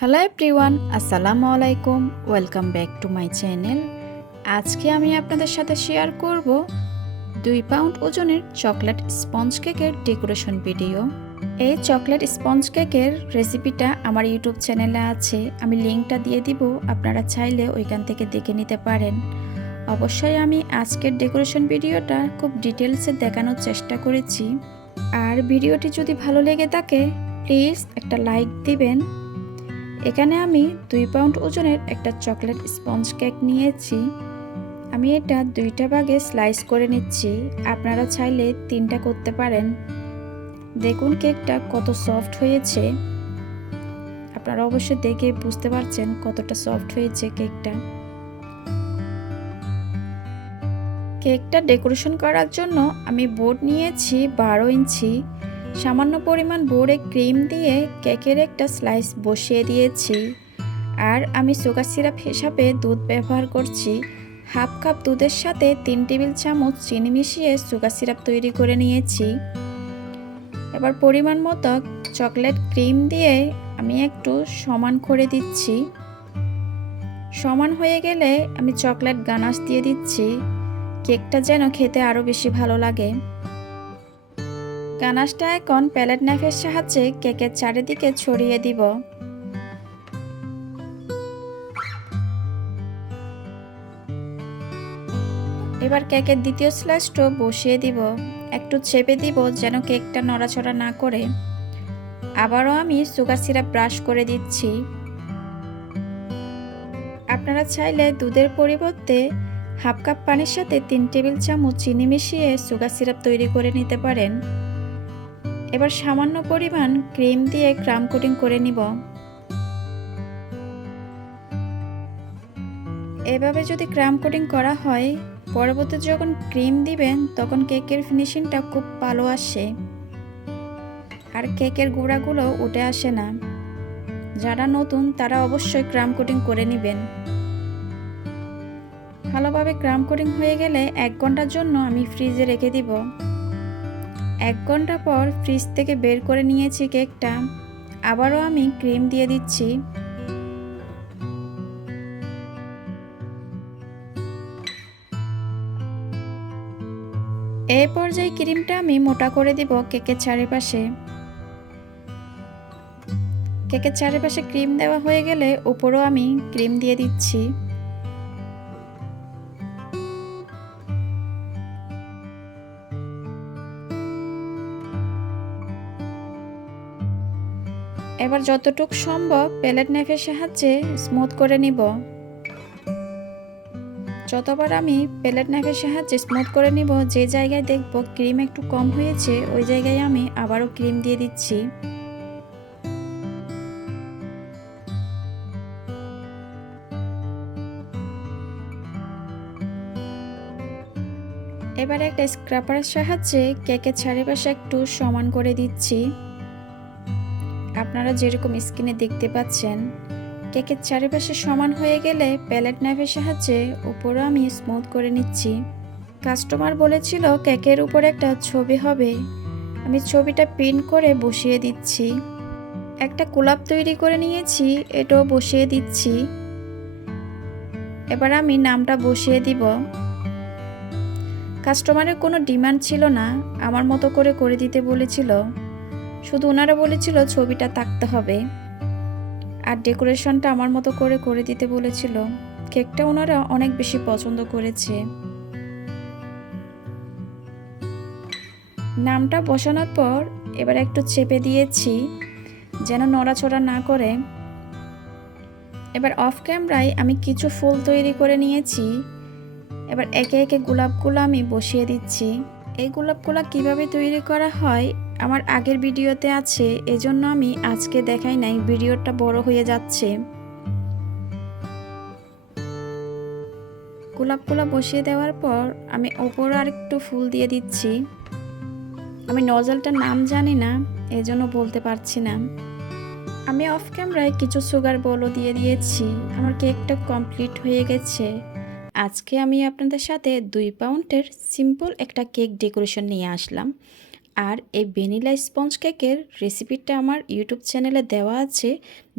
Hello everyone, আসসালামু আলাইকুম। Welcome back to my channel. আজকে আমি আপনাদের সাথে শেয়ার করব 2 পাউন্ড ওজনের চকলেট স্পঞ্জ কেকের ডেকোরেশন ভিডিও। এই চকলেট স্পঞ্জ কেকের রেসিপিটা আমার ইউটিউব চ্যানেলে আছে, আমি লিঙ্কটা দিয়ে দিব, আপনারা চাইলে ওইখান থেকে দেখে নিতে পারেন। অবশ্যই আমি আজকের ডেকোরেশন ভিডিওটা খুব ডিটেলসে দেখানোর চেষ্টা করেছি। আর ভিডিওটি যদি ভালো লেগে থাকে প্লিজ একটা লাইক দিবেন। এখানে আমি 2 পাউন্ড ওজনের একটা চকলেট স্পঞ্জ কেক নিয়েছি। আমি এটা 2টা ভাগে স্লাইস করে নিচ্ছি, আপনারা চাইলে 3টা করতে পারেন। দেখুন কেকটা কত সফট হয়েছে, আপনারা অবশ্যই দেখে বুঝতে পারছেন কতটা সফট হয়েছে কেকটা। কেকটা ডেকোরেশন করার জন্য আমি বোর্ড নিয়েছি 12 ইঞ্চি। সামান্য পরিমাণ বোর্ডে ক্রিম দিয়ে কেকের একটা স্লাইস বসিয়ে দিয়েছি। আর আমি সুগার সিরাপ হিসাবে দুধ ব্যবহার করছি। হাফ কাপ দুধের সাথে 3 টেবিল চামচ চিনি মিশিয়ে সুগার সিরাপ তৈরি করে নিয়েছি। এবার পরিমাণ মতো চকলেট ক্রিম দিয়ে আমি একটু সমান করে দিচ্ছি। সমান হয়ে গেলে আমি চকলেট গানাশ দিয়ে দিচ্ছি, কেকটা যেন খেতে আরও বেশি ভালো লাগে। গানাশটা এখন প্যালেট নাইফের সাহায্যে কেকের চারিদিকে ছড়িয়ে দিব। এবার কেকের দ্বিতীয় স্লাইসটা বসিয়ে দিব, একটু চেপে দিব যেন কেকটা নড়াচড়া না করে। আবারও আমি সুগার সিরাপ ব্রাশ করে দিচ্ছি। আপনারা চাইলে দুধের পরিবর্তে হাফ কাপ পানির সাথে 3 টেবিল চামচ চিনি মিশিয়ে সুগার সিরাপ তৈরি করে নিতে পারেন। এবার সামান্য পরিমাণ ক্রিম দিয়ে ক্রাম কোটিং করে নিব। এভাবে যদি ক্রাম কোটিং করা হয়, পরবর্তীতে যখন ক্রিম দিবেন তখন কেকের ফিনিশিংটা খুব ভালো আসে, আর কেকের গুঁড়াগুলো উঠে আসে না। যারা নতুন তারা অবশ্যই ক্রাম কোটিং করে নেবেন। ভালোভাবে ক্রাম কোটিং হয়ে গেলে 1 ঘন্টার জন্য আমি ফ্রিজে রেখে দিব। 1 ঘন্টা পর ফ্রিজ থেকে বের করে নিয়েছি কেকটা। আবারও আমি ক্রিম দিয়ে দিচ্ছি। এই পর্যায়ে ক্রিমটা আমি মোটা করে দিব কেকের চারিপাশে। কেকের চারিপাশে ক্রিম দেওয়া হয়ে গেলে উপরেও আমি ক্রিম দিয়ে দিচ্ছি। এবার যতটুকু সম্ভব প্যালেট নাইফের সাহায্যে স্মুথ করে নিব। যতবার আমি প্যালেট নাইফের সাহায্যে স্মুথ করে নিব, যে জায়গায় দেখব ক্রিম একটু কম হয়েছে ওই জায়গায় আমি আবারও ক্রিম দিয়ে দিচ্ছি। এবার একটা স্ক্রাপারের সাহায্যে কেকের চারিপাশে একটু সমান করে দিচ্ছি। আপনারা যেরকম স্ক্রিনে দেখতে পাচ্ছেন, কেকের চারিপাশে সমান হয়ে গেলে প্যালেট নাইফের সাহায্যে উপরে আমি স্মুথ করে নিচ্ছি। কাস্টমার বলেছিল কেকের উপরে একটা ছবি হবে, আমি ছবিটা প্রিন্ট করে বসিয়ে দিচ্ছি। একটা গোলাপ তৈরি করে নিয়েছি, এটাও বসিয়ে দিচ্ছি। এবার আমি নামটা বসিয়ে দিব। কাস্টমারের কোনো ডিমান্ড ছিল না, আমার মতো করে করে দিতে বলেছিল। শুধু ওনারা বলেছিল ছবিটা থাকতে হবে, আর ডেকোরেশনটা আমার মতো করে করে দিতে বলেছিল। কেকটা ওনারা অনেক বেশি পছন্দ করেছে। নামটা বসানোর পর এবার একটু চেপে দিয়েছি যেন নড়াচড়া না করে। এবার অফ ক্যামেরায় আমি কিছু ফুল তৈরি করে নিয়েছি। এবার একে একে গোলাপগুলো আমি বসিয়ে দিচ্ছি। এই গোলাপগুলো কিভাবে তৈরি করা হয় আমার আগের ভিডিওতে আছে, এজন্য আমি আজকে দেখাই নাই, ভিডিওটা বড় হয়ে যাচ্ছে। গোলাপগুলো বসিয়ে দেওয়ার পর আমি ওপরে আরেকটু ফুল দিয়ে দিচ্ছি। আমি নজলটার নাম জানি না, এজন্য বলতে পারছি না। আমি অফ ক্যামেরায় কিছু সুগার বলও দিয়ে দিয়েছি। আমার কেকটা কমপ্লিট হয়ে গেছে। আজকে আমি আপনাদের সাথে 2 পাউন্ডের সিম্পল একটা কেক ডেকোরেশন নিয়ে আসলাম। আর এই ভ্যানিলা স্পঞ্জ কেকের রেসিপিটা আমার ইউটিউব চ্যানেলে দেওয়া আছে,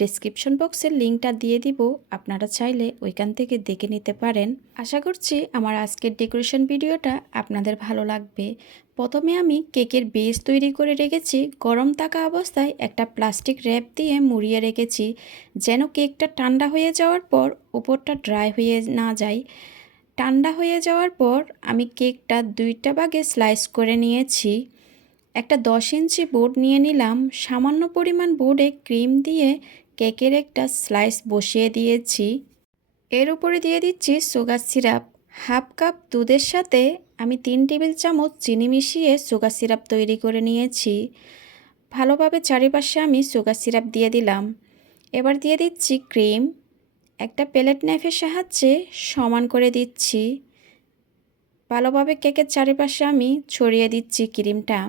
ডেসক্রিপশন বক্সের লিঙ্কটা দিয়ে দিব, আপনারা চাইলে ওইখান থেকে দেখে নিতে পারেন। আশা করছি আমার আজকের ডেকোরেশন ভিডিওটা আপনাদের ভালো লাগবে। প্রথমে আমি কেকের বেস তৈরি করে রেখেছি, গরম থাকা অবস্থায় একটা প্লাস্টিক র্যাপ দিয়ে মুড়িয়ে রেখেছি, যেন কেকটা ঠান্ডা হয়ে যাওয়ার পর উপরটা ড্রাই হয়ে না যায়। ঠান্ডা হয়ে যাওয়ার পর আমি কেকটা দুইটা ভাগে স্লাইস করে নিয়েছি। একটা 10 ইঞ্চি বোর্ড নিয়ে নিলাম, সামান্য পরিমাণ বোর্ডে ক্রিম দিয়ে কেকের একটা স্লাইস বসিয়ে দিয়েছি। এর উপরে দিয়ে দিচ্ছি সুগার সিরাপ। হাফ কাপ দুধের সাথে আমি 3 টেবিল চামচ চিনি মিশিয়ে সুগার সিরাপ তৈরি করে নিয়েছি। ভালোভাবে চারিপাশে আমি সুগার সিরাপ দিয়ে দিলাম। এবার দিয়ে দিচ্ছি ক্রিম। একটা প্লেট নাইফের সাহায্যে সমান করে দিচ্ছি। ভালোভাবে কেকের চারিপাশে আমি ছড়িয়ে দিচ্ছি ক্রিমটা।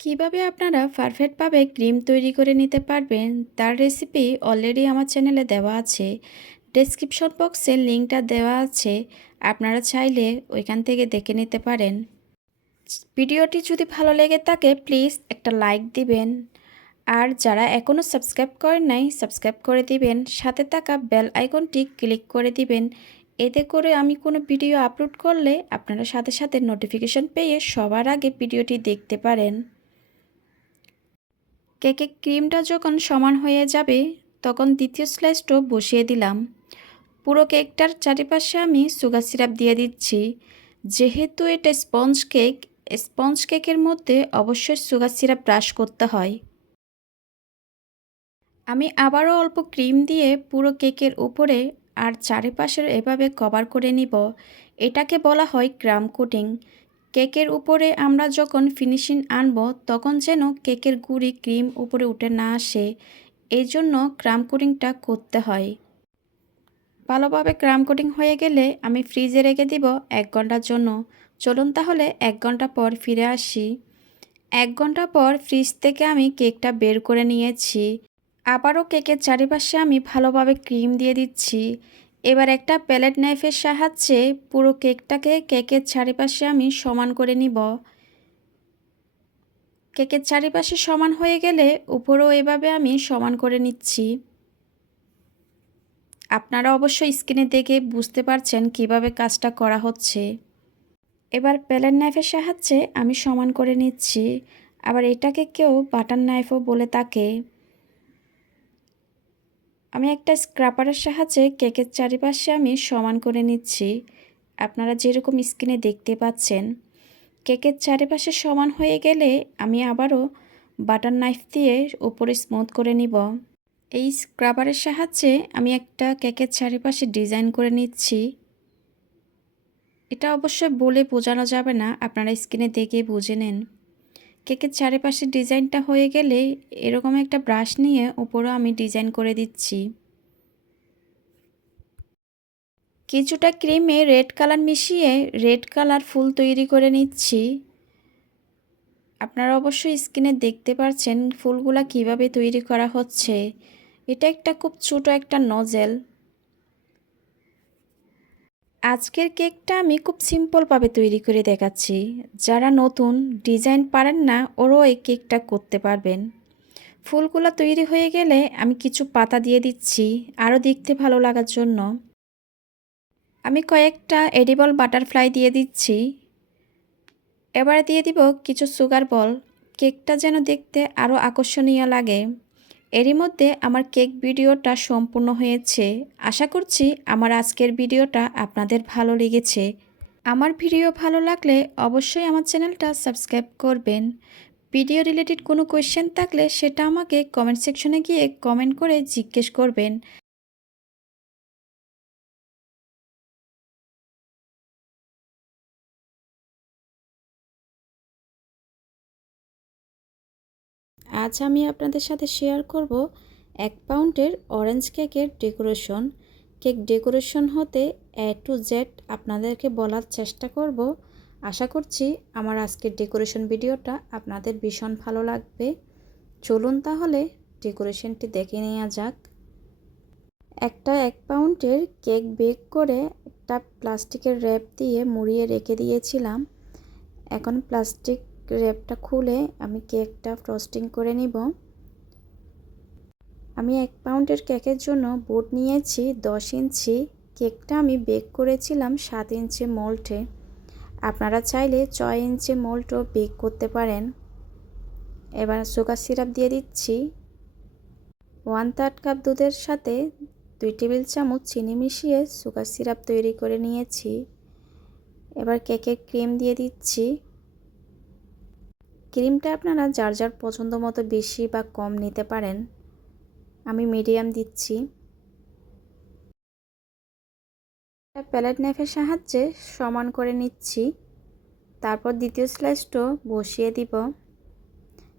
কিভাবে আপনারা পারফেক্টভাবে ক্রিম তৈরি করে নিতে পারবেন তার রেসিপি অলরেডি আমার চ্যানেলে দেওয়া আছে, ডেসক্রিপশন বক্সে লিঙ্কটা দেওয়া আছে, আপনারা চাইলে ওইখান থেকে দেখে নিতে পারেন। ভিডিওটি যদি ভালো লেগে থাকে প্লিজ একটা লাইক দিবেন, আর যারা এখনও সাবস্ক্রাইব করেন নাই সাবস্ক্রাইব করে দিবেন, সাথে থাকা বেল আইকনটি ক্লিক করে দিবেন। এতে করে আমি কোনো ভিডিও আপলোড করলে আপনারা সাথে সাথে নোটিফিকেশন পেয়ে সবার আগে ভিডিওটি দেখতে পারেন। কেকের ক্রিমটা যখন সমান হয়ে যাবে তখন দ্বিতীয় স্লাইসটাও বসিয়ে দিলাম। পুরো কেকটার চারিপাশে আমি সুগার সিরাপ দিয়ে দিচ্ছি। যেহেতু এটা স্পঞ্জ কেকের মধ্যে অবশ্যই সুগার সিরাপ ব্রাশ করতে হয়। আমি আবারও অল্প ক্রিম দিয়ে পুরো কেকের উপরে আর চারিপাশের এভাবে কভার করে নিব। এটাকে বলা হয় ক্রাম কোটিং। কেকের উপরে আমরা যখন ফিনিশিং আনব তখন যেন কেকের গুঁড়ি ক্রিম উপরে উঠে না আসে, এই জন্য ক্রাম কোটিংটা করতে হয়। ভালোভাবে ক্রাম কোটিং হয়ে গেলে আমি ফ্রিজে রেখে দিব 1 ঘন্টার জন্য। চলুন তাহলে 1 ঘন্টা পর ফিরে আসি। 1 ঘন্টা পর ফ্রিজ থেকে আমি কেকটা বের করে নিয়েছি। আবারও কেকের চারিপাশে আমি ভালোভাবে ক্রিম দিয়ে দিচ্ছি। এবার একটা প্যালেট নাইফের সাহায্যে পুরো কেকটাকে কেকের চারিপাশে আমি সমান করে নিব। কেকের চারিপাশে সমান হয়ে গেলে উপরেও এভাবে আমি সমান করে নিচ্ছি। আপনারা অবশ্যই স্ক্রিনে দেখে বুঝতে পারছেন কিভাবে কাজটা করা হচ্ছে। এবার প্যালেট নাইফের সাহায্যে আমি সমান করে নিচ্ছি। আবার এটাকে কেউ বাটার নাইফও বলে থাকে। আমি একটা স্ক্রাপারের সাহায্যে কেকের চারিপাশে আমি সমান করে নিচ্ছি। আপনারা যেরকম স্ক্রিনে দেখতে পাচ্ছেন। কেকের চারিপাশে সমান হয়ে গেলে আমি আবারও বাটার নাইফ দিয়ে উপরে স্মুথ করে নিব। এই স্ক্রাবারের সাহায্যে আমি একটা কেকের চারিপাশে ডিজাইন করে নিচ্ছি। এটা অবশ্যই বলে বোঝানো যাবে না, আপনারা স্ক্রিনে দেখে বুঝে নেন। কেকের চারিপাশে ডিজাইনটা হয়ে গেলে এরকম একটা ব্রাশ নিয়ে উপরেও আমি ডিজাইন করে দিচ্ছি। কিছুটা ক্রিমে রেড কালার মিশিয়ে রেড কালার ফুল তৈরি করে নিচ্ছি। আপনারা অবশ্যই স্ক্রিনে দেখতে পাচ্ছেন ফুলগুলা কিভাবে তৈরি করা হচ্ছে। এটা একটা খুব ছোট একটা নজেল। আজকের কেকটা আমি খুব সিম্পলভাবে তৈরি করে দেখাচ্ছি। যারা নতুন ডিজাইন পারেন না ওরাও এই কেকটা করতে পারবেন। ফুলগুলা তৈরি হয়ে গেলে আমি কিছু পাতা দিয়ে দিচ্ছি আরও দেখতে ভালো লাগার জন্য। আমি কয়েকটা এডিবল বাটারফ্লাই দিয়ে দিচ্ছি। এবারে দিয়ে দিব কিছু সুগার বল, কেকটা যেন দেখতে আরও আকর্ষণীয় লাগে। এরই মধ্যে আমার কেক ভিডিওটা সম্পূর্ণ হয়েছে। আশা করছি আমার আজকের ভিডিওটা আপনাদের ভালো লেগেছে। আমার ভিডিও ভালো লাগলে অবশ্যই আমার চ্যানেলটা সাবস্ক্রাইব করবেন। ভিডিও রিলেটেড কোনো কোয়েশ্চেন থাকলে সেটা আমাকে কমেন্ট সেকশনে গিয়ে কমেন্ট করে জিজ্ঞেস করবেন। আজ আমি আপনাদের সাথে শেয়ার করব 1 পাউন্ডের অরেঞ্জ কেকের ডেকোরেশন। কেক ডেকোরেশন হতে A to Z আপনাদেরকে বলার চেষ্টা করব। আশা করছি আমার আজকের ডেকোরেশন ভিডিওটা আপনাদের ভীষণ ভালো লাগবে। চলুন তাহলে ডেকোরেশনটি দেখে নেওয়া যাক। একটা 1 পাউন্ডের কেক বেক করে একটা প্লাস্টিকের র্যাপ দিয়ে মুড়িয়ে রেখে দিয়েছিলাম। এখন প্লাস্টিক র্যাপটা খুলে আমি কেকটা ফ্রস্টিং করে নিব। আমি 1 পাউন্ডের কেকের জন্য বোর্ড নিয়েছি 10 ইঞ্চি। কেকটা আমি বেক করেছিলাম 7 ইঞ্চি মোল্ডে। আপনারা চাইলে 6 ইঞ্চি মোল্ডও বেক করতে পারেন। এবার সুগার সিরাপ দিয়ে দিচ্ছি। 1/3 কাপ দুধের সাথে 2 টেবিল চামচ চিনি মিশিয়ে সুগার সিরাপ তৈরি করে নিয়েছি। এবার কেকের ক্রিম দিয়ে দিচ্ছি। ক্রিমটা আপনারা যার যার পছন্দ মতো বেশি বা কম নিতে পারেন। আমি মিডিয়াম দিচ্ছি। প্যালেট নাইফের সাহায্যে সমান করে নিচ্ছি। তারপর দ্বিতীয় স্লাইসটা বসিয়ে দিব।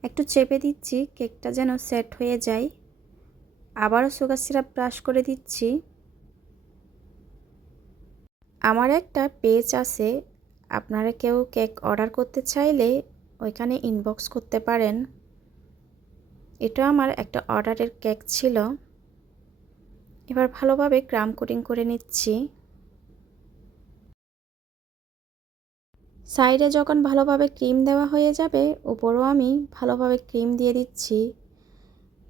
একটু চেপে দিচ্ছি কেকটা যেন সেট হয়ে যায়। আবারও সুগার সিরাপ ব্রাশ করে দিচ্ছি। আমার একটা পেজ আছে, আপনারা কেউ কেক অর্ডার করতে চাইলে ওইখানে ইনবক্স করতে পারেন। এটা আমার একটা অর্ডারের কেক ছিল। এবার ভালোভাবে ক্রাম কোটিং করে নিচ্ছি। সাইডে যখন ভালোভাবে ক্রিম দেওয়া হয়ে যাবে উপরেও আমি ভালোভাবে ক্রিম দিয়ে দিচ্ছি।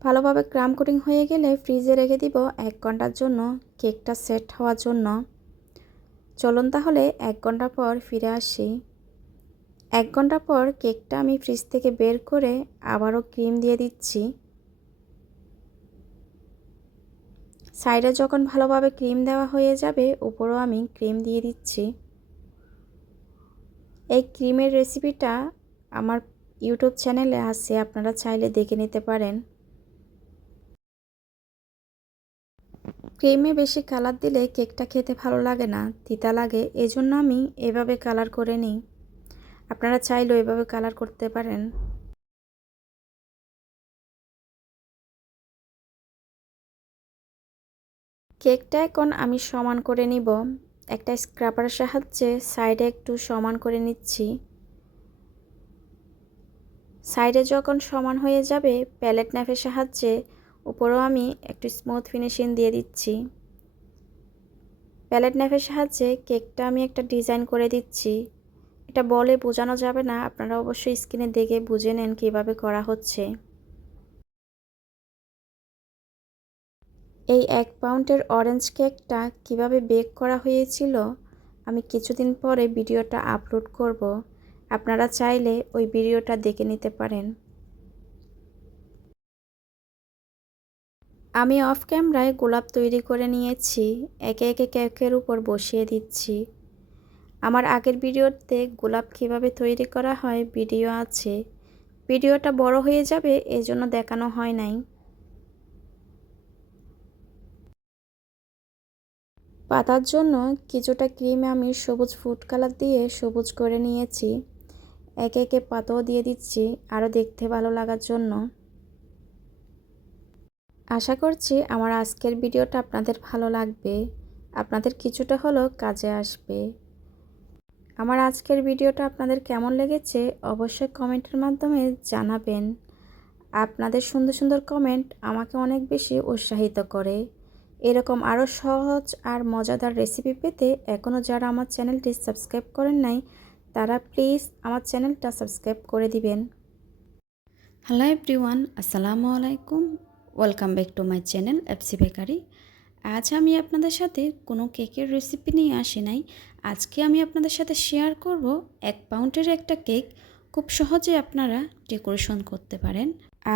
ভালোভাবে ক্রাম কোটিং হয়ে গেলে ফ্রিজে রেখে দিব 1 ঘন্টার জন্য কেকটা সেট হওয়ার জন্য। চলুন তাহলে 1 ঘন্টা পর ফিরে আসি। 1 ঘন্টা পর কেকটা আমি ফ্রিজ থেকে বের করে আবারও ক্রিম দিয়ে দিচ্ছি। সাইডে যখন ভালোভাবে ক্রিম দেওয়া হয়ে যাবে উপরেও আমি ক্রিম দিয়ে দিচ্ছি। এই ক্রিমের রেসিপিটা আমার ইউটিউব চ্যানেলে আছে, আপনারা চাইলে দেখে নিতে পারেন। ক্রিমে বেশি কালার দিলে কেকটা খেতে ভালো লাগে না, তিতা লাগে, এজন্য আমি এভাবে কালার করে নিই। আপনারা চাইলেও এভাবে কালার করতে পারেন। কেকটা এখন আমি সমান করে নিব। একটা স্ক্রাবারের সাহায্যে সাইডে একটু সমান করে নিচ্ছি। সাইডে যখন সমান হয়ে যাবে প্যালেট নাইফের সাহায্যে উপরেও আমি একটু স্মুথ ফিনিশিং দিয়ে দিচ্ছি। প্যালেট নাইফের সাহায্যে কেকটা আমি একটা ডিজাইন করে দিচ্ছি। এটা বলে বোঝানো যাবে না, আপনারা অবশ্যই স্ক্রিনে দেখে বুঝে নেন কীভাবে করা হচ্ছে। এই 1 পাউন্ডের অরেঞ্জ কেকটা কিভাবে বেক করা হয়েছিল আমি কিছুদিন পরে ভিডিওটা আপলোড করব, আপনারা চাইলে ওই ভিডিওটা দেখে নিতে পারেন। আমি অফ ক্যামেরায় গোলাপ তৈরি করে নিয়েছি, একে একে কেকের উপর বসিয়ে দিচ্ছি। আমার আগের ভিডিওতে গোলাপ কিভাবে তৈরি করা হয় ভিডিও আছে, ভিডিওটা বড় হয়ে যাবে এজন্য দেখানো হয় নাই। পাতার জন্য কিছুটা ক্রিম আমি সবুজ ফুড কালার দিয়ে সবুজ করে নিয়েছি। একে একে পাতাও দিয়ে দিচ্ছি আরও দেখতে ভালো লাগার জন্য। আশা করছি আমার আজকের ভিডিওটা আপনাদের ভালো লাগবে, আপনাদের কিছুটা হলেও কাজে আসবে। আমার আজকের ভিডিওটা আপনাদের কেমন লেগেছে অবশ্যই কমেন্টের মাধ্যমে জানাবেন। আপনাদের সুন্দর সুন্দর কমেন্ট আমাকে অনেক বেশি উৎসাহিত করে। এরকম আরও সহজ আর মজাদার রেসিপি পেতে এখনও যারা আমার চ্যানেলটি সাবস্ক্রাইব করেন নাই তারা প্লিজ আমার চ্যানেলটা সাবস্ক্রাইব করে দিবেন। হ্যালো এভরিওয়ান, আসসালামু আলাইকুম, welcome back to my channel FC bakery. আজ আমি আপনাদের সাথে কোনো কেকের রেসিপি নিয়ে আসি নাই। আজকে আমি আপনাদের সাথে শেয়ার করব 1 পাউন্ডের একটা কেক খুব সহজে আপনারা ডেকোরেশন করতে পারেন।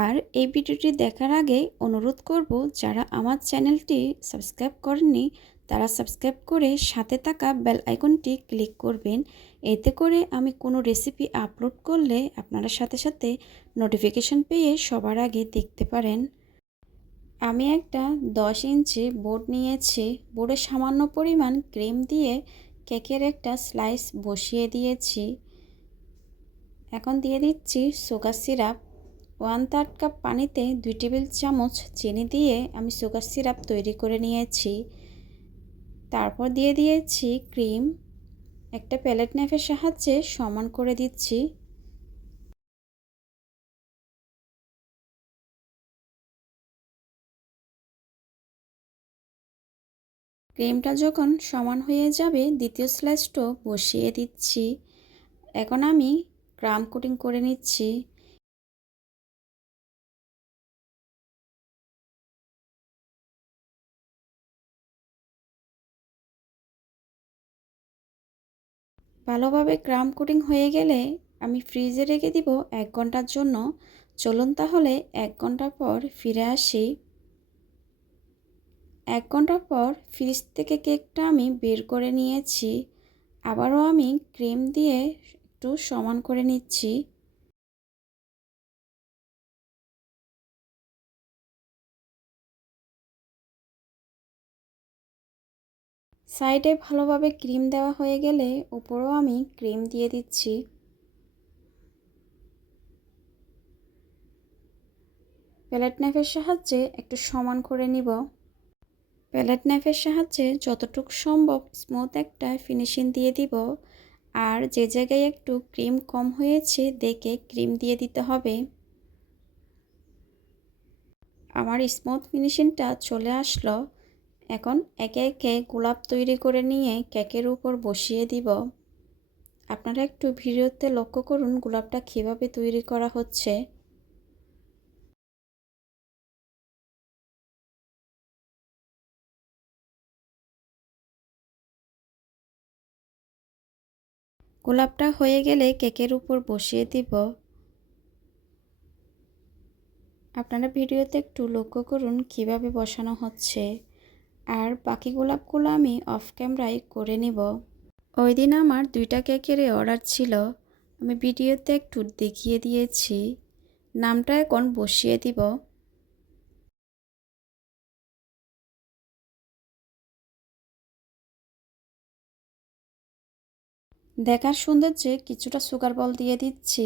আর এই ভিডিওটি দেখার আগে অনুরোধ করব যারা আমার চ্যানেলটি সাবস্ক্রাইব করেননি তারা সাবস্ক্রাইব করে সাথে থাকা বেল আইকনটি ক্লিক করবেন। এতে করে আমি কোনো রেসিপি আপলোড করলে আপনারা সাথে সাথে নোটিফিকেশন পেয়ে সবার আগে দেখতে পারেন। আমি একটা 10 ইঞ্চি বোর্ড নিয়েছি, বোর্ডে সামান্য পরিমাণ ক্রিম দিয়ে কেকের একটা স্লাইস বসিয়ে দিয়েছি। এখন দিয়ে দিচ্ছি সুগার সিরাপ। 1/3 কাপ পানিতে 2 টেবিল চামচ চিনি দিয়ে আমি সুগার সিরাপ তৈরি করে নিয়েছি। তারপর দিয়ে দিয়েছি ক্রিম। একটা প্যালেট নাইফের সাহায্যে সমান করে দিচ্ছি। ক্রিমটা যখন সমান হয়ে যাবে দ্বিতীয় স্লাইসটাও বসিয়ে দিচ্ছি। এখন আমি ক্রাম কোটিং করে নিচ্ছি। ভালোভাবে ক্রাম কোটিং হয়ে গেলে আমি ফ্রিজে রেখে দিব 1 ঘন্টার জন্য। চলুন তাহলে 1 ঘন্টা পর ফিরে আসি। 1 ঘন্টা পর ফ্রিজ থেকে কেকটা আমি বের করে নিয়েছি। আবারও আমি ক্রিম দিয়ে একটু সমান করে নিচ্ছি। সাইডে ভালোভাবে ক্রিম দেওয়া হয়ে গেলে উপরেও আমি ক্রিম দিয়ে দিচ্ছি। প্যালেট নাইফের সাহায্যে একটু সমান করে নিব। প্যালেট নাইফের সাহায্যে যতটুকু সম্ভব স্মুথ একটা ফিনিশিং দিয়ে দিব। আর যে জায়গায় একটু ক্রিম কম হয়েছে দেখে ক্রিম দিয়ে দিতে হবে। আমার স্মুথ ফিনিশিংটা চলে আসলো। এখন একে একে গোলাপ তৈরি করে নিয়ে কেকের উপর বসিয়ে দিব। আপনারা একটু ভিডিওতে লক্ষ্য করুন গোলাপটা কীভাবে তৈরি করা হচ্ছে। গোলাপটা হয়ে গেলে কেকের উপর বসিয়ে দিব। আপনারা ভিডিওতে একটু লক্ষ্য করুন কিভাবে বসানো হচ্ছে। আর বাকি গোলাপগুলো আমি অফ ক্যামেরায় করে নিব। ওই দিন আমার 2টা কেকের অর্ডার ছিল, আমি ভিডিওতে একটু দেখিয়ে দিয়েছি। নামটা এখন বসিয়ে দিব। দেখার সৌন্দর্যে কিছুটা সুগার বল দিয়ে দিচ্ছি।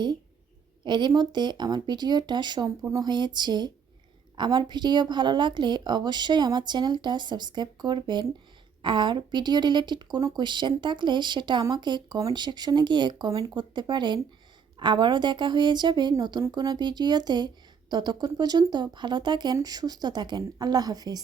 এরই মধ্যে আমার ভিডিওটা সম্পূর্ণ হয়েছে। আমার ভিডিও ভালো লাগলে অবশ্যই আমার চ্যানেলটা সাবস্ক্রাইব করবেন। আর ভিডিও রিলেটেড কোনো কোয়েশ্চেন থাকলে সেটা আমাকে কমেন্ট সেকশনে গিয়ে কমেন্ট করতে পারেন। আবারও দেখা হয়ে যাবে নতুন কোনো ভিডিওতে। ততক্ষণ পর্যন্ত ভালো থাকেন, সুস্থ থাকেন। আল্লাহ হাফিজ।